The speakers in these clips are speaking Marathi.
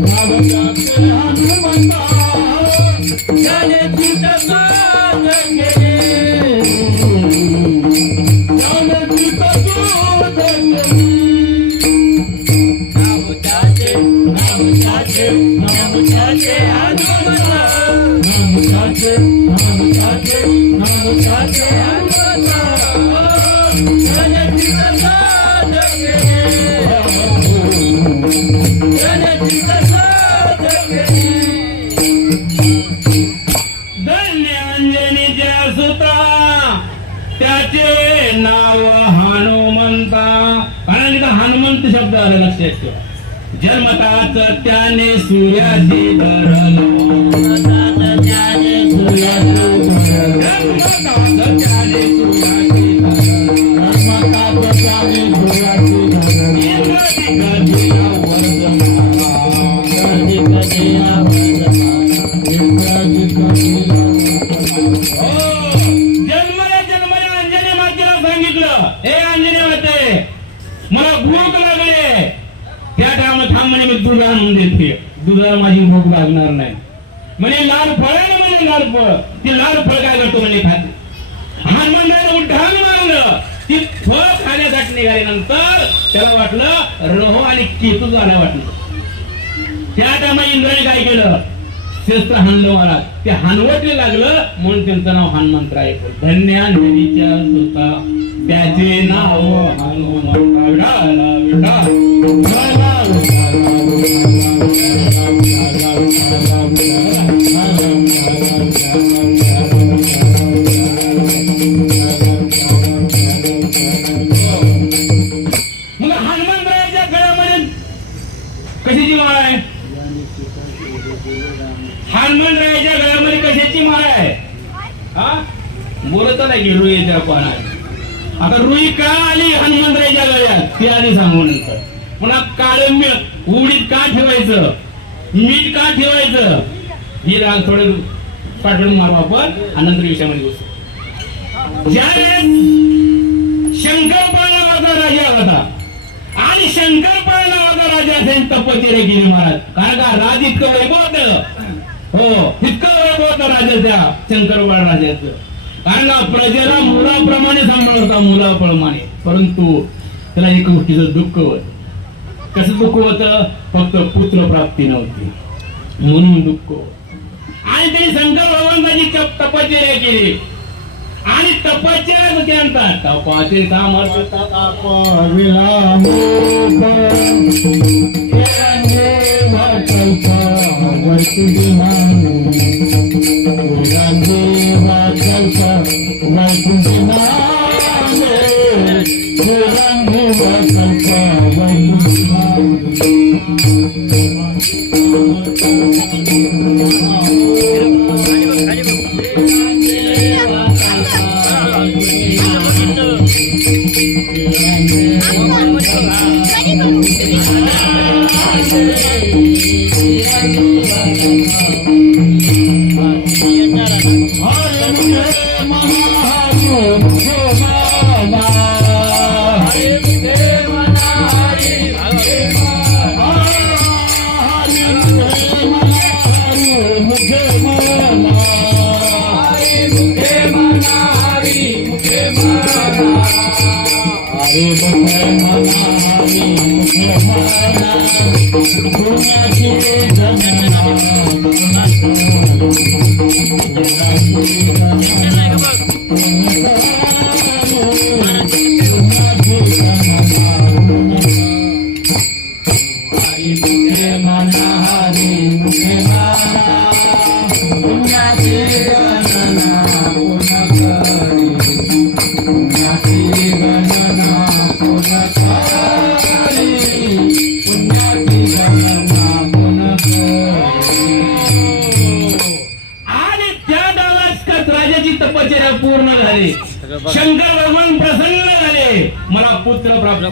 नावाचे हनुमंता आला लक्षात ठेवा जन्मताच त्याने सूर्याची धरलो. त्याने धरलो. माझी लागणार नाही. म्हणे लाल फळ आहे ना म्हणे लाल फळ? ती लाल फळ काय करतो म्हणे खाते. हनुमानाला उड्डाण मारलं. ती फळ खाण्यासाठी निघाल्यानंतर त्याला वाटलं रहो आणि केतू झाला वाटलं. त्या टायमा इंद्राने काय केलं? शस्त्र हानलं मला. ते हानवटले लागलं म्हणून त्यांचं नाव हनुमंतराय धन्या धन्याच्या सुता. त्याचे नाव हनुमंतराय आता रुई का आली हनुमंतरायच्या गळ्यात ते आधी सांगू नंतर. पुन्हा काळे मीठ उडीत का ठेवायचं? मीठ का ठेवायचं? ही राग थोडं पाठवून मारू आपण आणि विषयामध्ये बसू शंकर नावाचा राजा होता आणि शंकर नावाचा राजा असेल तपश्चर्या केली महाराज. कारण का? राज इतकं वैभव होत हो इतकं वैभव होत राजाच्या शंकर राजाचं. कारण का प्रजेला मुलाप्रमाणे सांभाळ होता मुलाप्रमाणे. परंतु त्याला एक गोष्टीचं दुःख होत. कसं दुःख होत? फक्त पुत्र प्राप्ती नव्हती. म्हणून दुःख आणि ते शंकर भगवंताची तपश्चर्या केली. आणि तपश्चर्या त्यांचा तपाचे सामर्थ्य आणि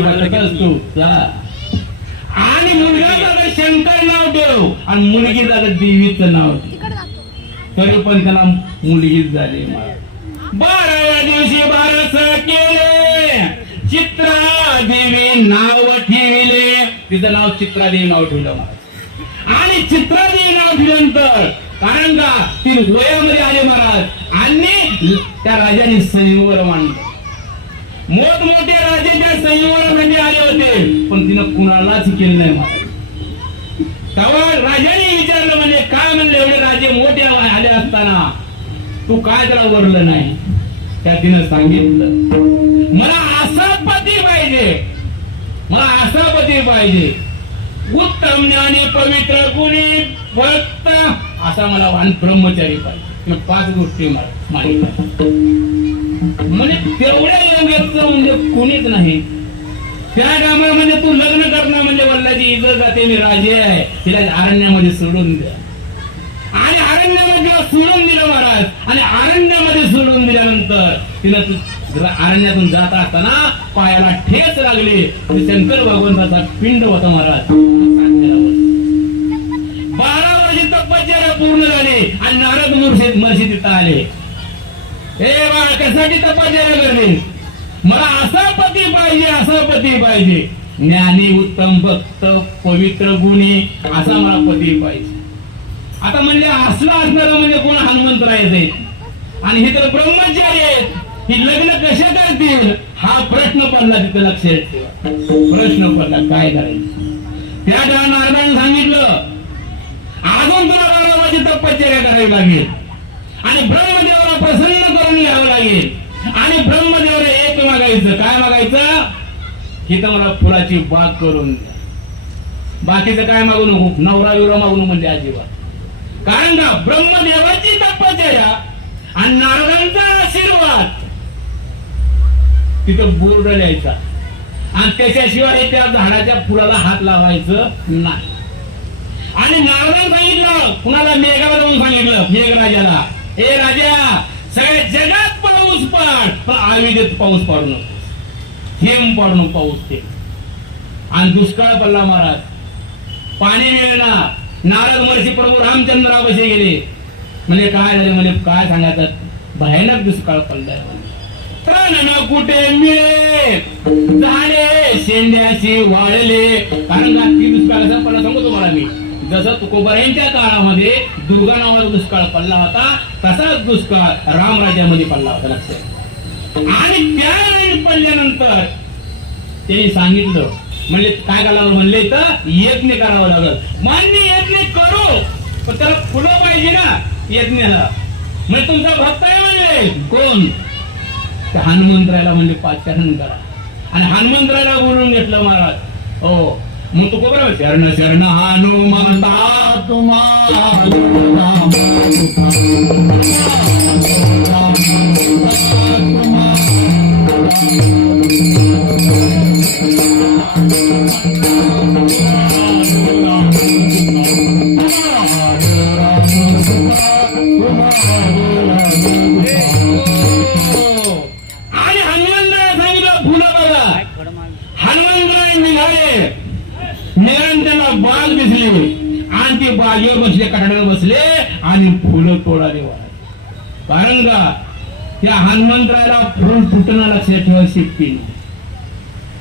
प्राप्ती होत असतो. आणि मुलगा झाला शंकर नाव ठेव. आणि मुलगी झालं देवीचं नाव तरी पण त्याला मुलगीच झाली बाराव्या दिवशी बारस केले. चित्रा देवी नाव ठेविले. तिचं नाव चित्रादेवी नाव ठेवलं महाराज आणि चित्रादेवी नाव ठेवल्यानंतर कारण का ती वयामध्ये आले महाराज. आणि त्या राजाने संयमवर मांडलं. मोठमोठे राजे त्या संयमवर म्हणजे आले होते. पण तिनं कुणालाच केलं नाही तेव्हा राजाने विचारलं म्हणजे काय म्हणले एवढे राजे मोठे आले असताना? तू काय त्याला वरलं नाही? त्या तिनं सांगितलं मला असा पती पाहिजे. मला असा पती पाहिजे. उत्तम ज्ञानी पवित्र गुणी भक्त असा मला वाण ब्रह्मचारी पाहिजे. पाच गोष्टी मला मागितल्या. म्हणजे तेवढ्या योग्याचं म्हणजे कोणीच नाही. त्या टायमाला म्हणजे तू लग्न करणं म्हणजे वल्लाची इज्जत जाते मी राजे आहे. तिला अरण्यामध्ये सोडून द्या. आणि अरण्यामध्ये सोडून दिलं महाराज. आणि अरण्यामध्ये सोडून दिल्यानंतर तिला तू अरण्यातून जात असताना पायाला ठेच लागली. शंकर भगवंताचा पिंड होता महाराज. बारा वर्षी तपश्चर्या पूर्ण झाली. आणि नारद मुर्शी मर्शी तिथं आले. हे बाळ कशासाठी तपश्चर्या लागली? मला असा पती पाहिजे असा पती पाहिजे. ज्ञानी उत्तम भक्त पवित्र गुणी असा मला पती पाहिजे. आता म्हणजे असला असणारा म्हणजे कोण हनुमंतरायचे आणि हे तर ब्रह्मचारी आहेत. ही लग्न कसे करतील? हा प्रश्न पडला तिथं लक्षात ठेवा. प्रश्न पडला काय करायचं? त्या त्या नारदाने सांगितलं अजून तुला बारा माझी तपश्चर्या करावी लागेल. आणि ब्रह्मदेवाला प्रसन्न करून यावं लागेल. आणि ब्रह्मदेवाला एक मागायचं. काय मागायचं? हिथं मला फुलाची बाग करून द्या. बाकीचं काय मागू नको? नवरा विवरा मागू नको म्हणजे अजिबात. कारण का? ब्रह्मदेवाची तपचया आणि नारदांचा आशीर्वाद. तिथं बोर्ड लिहायचा. आणि त्याच्याशिवाय त्या झाडाच्या फुलाला हात लावायचं नाही. आणि नारदान सांगितलं. कुणाला मेघाला जाऊन सांगितलं? मेघराजाला. ए राजा सगळ्या जगात पाऊस पड. पण आविदेत पाऊस पाडू नको थेंब पाडू नको पाऊस ते आणि दुष्काळ पडला महाराज. पाणी मिळणार नारद महर्षी प्रभू रामचंद्र बसे गेले. म्हणजे काय झाले म्हणजे काय सांगायचं? भयानक दुष्काळ पडलाय तण न कुठे मिळे? झाले शेंड्याशी वाळले कारण का? ती दुष्काळ पडला सांगू तुम्हाला मी. जसं तुकोबऱ्यांच्या काळामध्ये दुर्गा नावाचा दुष्काळ पडला होता तसाच दुष्काळ रामराज्यामध्ये पडला होता लक्षात आणि त्या पडल्यानंतर त्यांनी सांगितलं म्हणजे काय करावं म्हणले तर यज्ञ करावं लागल. मान्य यज्ञ करू पण त्याला फुलं पाहिजे ना यज्ञाला. म्हणजे तुमचा भक्त आहे म्हणले. कोण? त्या हनुमंतरायला म्हणजे पाचारण करा आणि हनुमंतरायला बोलून घेतलं महाराज. हो. मग तू बरोबर शरण शरण हनुमंता तुम्हाला कारण का त्या हनुमंतरायला फुल फुटणं लक्षात ठेवा शिकतील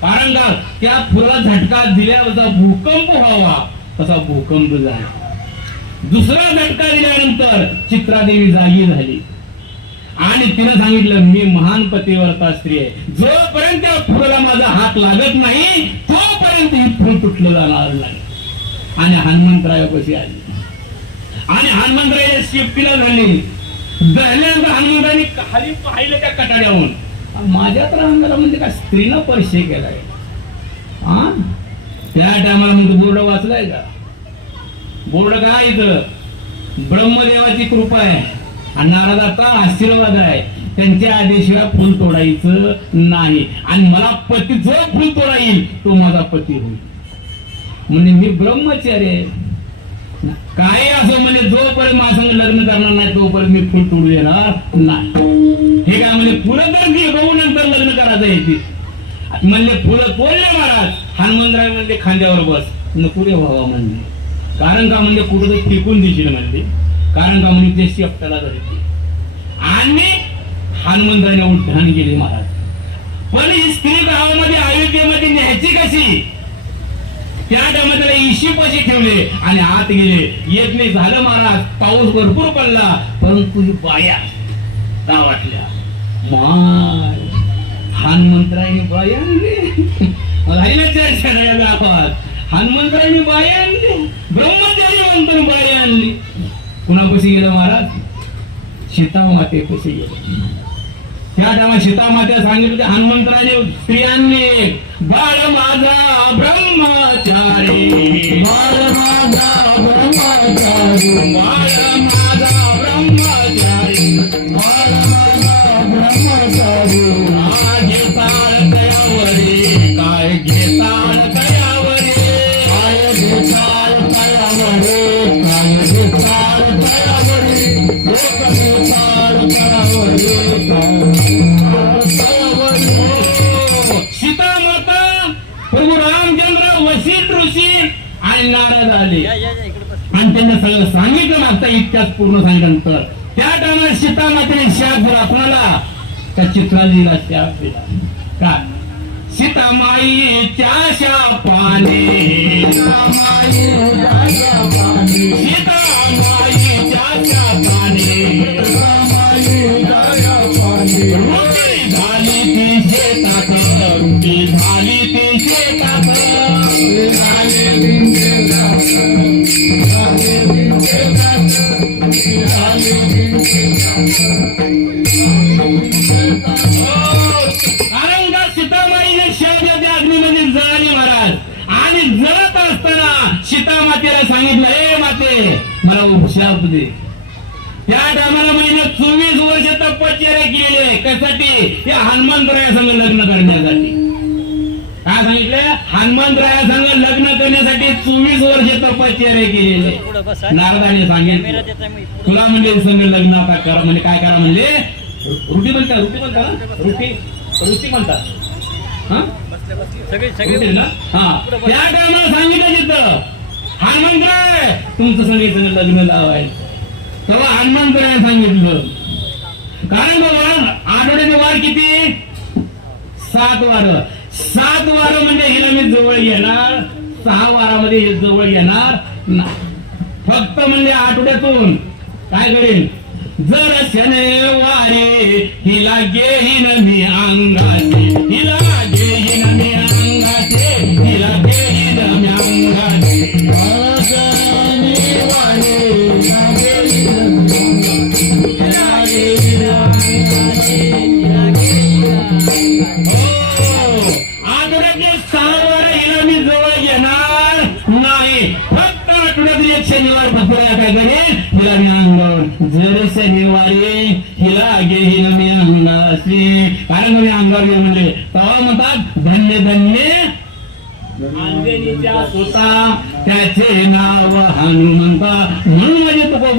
कारण का त्या फुला झटका दिल्यावरचा भूकंप व्हावा तसा भूकंप झाला. दुसरा झटका दिल्यानंतर चित्रादेवी जागी झाली. आणि तिनं सांगितलं मी महान पतीवरता स्त्री आहे. जोपर्यंत त्या फुलाला माझा हात लागत नाही तोपर्यंत ही फुल तुटलं जाणार नाही. आणि हनुमंतरायापाशी आली. आणि हनुमंतराया शिफ्टीला झाली झाल्यानंतर हनुमंतराने खाली पाहिलं त्या कटाड्याहून माझ्या तर अंगाला म्हणजे का स्त्रीनं पैसे केलाय. हा? त्या टायमाला म्हणजे बोर्ड वाचलाय का? बोर्ड काय इथं? ब्रह्मदेवाची कृपा आहे. आणि नारदाचा आशीर्वाद आहे. त्यांच्या आदेशिवाय फुल तोडायचं नाही. आणि मला पती जो फुल तोडा येईल तो माझा पती होईल. म्हणजे मी ब्रह्मचारी आहे. काय असं म्हणजे जोपर्यंत माझं लग्न करणार नाही तोपर्यंत मी फुल तोडू येणार नाही. हे काय म्हणजे फुलं तर ती बघू नंतर लग्न करायचं येते म्हणजे फुलं तोडले महाराज हनुमंतराय म्हणजे खांद्यावर बस. नको रे व्हावा म्हणजे कारण का म्हणजे कुठं तर फिकून दिशील म्हणजे कारण का म्हणजे ते शेपटाला धरते. आणि हनुमंतराने उड्डाण केले महाराज पण ही स्त्री गावामध्ये अयोध्येमध्ये न्यायची कशी? त्या टायमात त्याला इशीपाशी ठेवले आणि आत गेले. येत नाही झालं महाराज. पाऊस भरपूर पडला. परंतु ही बाया गावातल्या माय हनुमंतरायने बाया आणली चर्चा ना या गावात हनुमंतरायने बाया आणली ब्रह्मचारी म्हणतो बाया आणली कुणापाशी गेलं महाराज? सीतामातेपाशी गेलं. त्या तेव्हा सीतामात्या सांगितलं हनुमंतराने स्त्रियांनी बाळ माझा ब्रह्मचारी बाळ माझा ब्रह्मचारी बाळ माझा ब्रह्मचारी बाळ माझा ब्रह्मचारी. मागता पूर्ण सांगितल्यानंतर त्या टायमाला सीता मातेने शाप दिला. कोणाला? त्या चित्राजीला शाप दिला. का? सीता माईच्या शापाने. रामाई राजा पाणी सीता माईच्या शापाने झाली ती शेतात रुटी झाली उपशाप दे त्या टायमाला म्हणजे चोवीस वर्ष तपश्चर्या केली कशासाठी? या हनुमंतराया संघ लग्न करण्यासाठी. काय सांगितलं हनुमंतराया संघ लग्न करण्यासाठी चोवीस वर्ष तपश्चर्या केलेले नारदाने सांगितलं. तुला म्हणजे संघ लग्न आता कर. म्हणजे काय करा म्हणजे? रुटी म्हणता रुटी म्हणता रुटी रुटी हा? ना? हा. त्या टायमाला सांगितलं तिथं. हनुमंतराय तुमचं सगळीचं लग्न लावायचं. तेव्हा हनुमंतराय सांगितलं कारण बाबा आठवड्याचे वार किती? सात वार. सात वार म्हणजे हिला मी जवळ येणार. सहा वारामध्ये हे जवळ येणार नाही. फक्त म्हणजे आठवड्यातून. काय करेल जर शनिवारी हिला घेईन मी अंगाचे. हिला घेईन मी अंगाचे. हिला घेईन अंगाशी कारण मी अंगावर घे म्हणले तेव्हा म्हणतात धन्य धन्य सुता त्याचे नाव हनुमंता. म्हणून म्हणजे तुका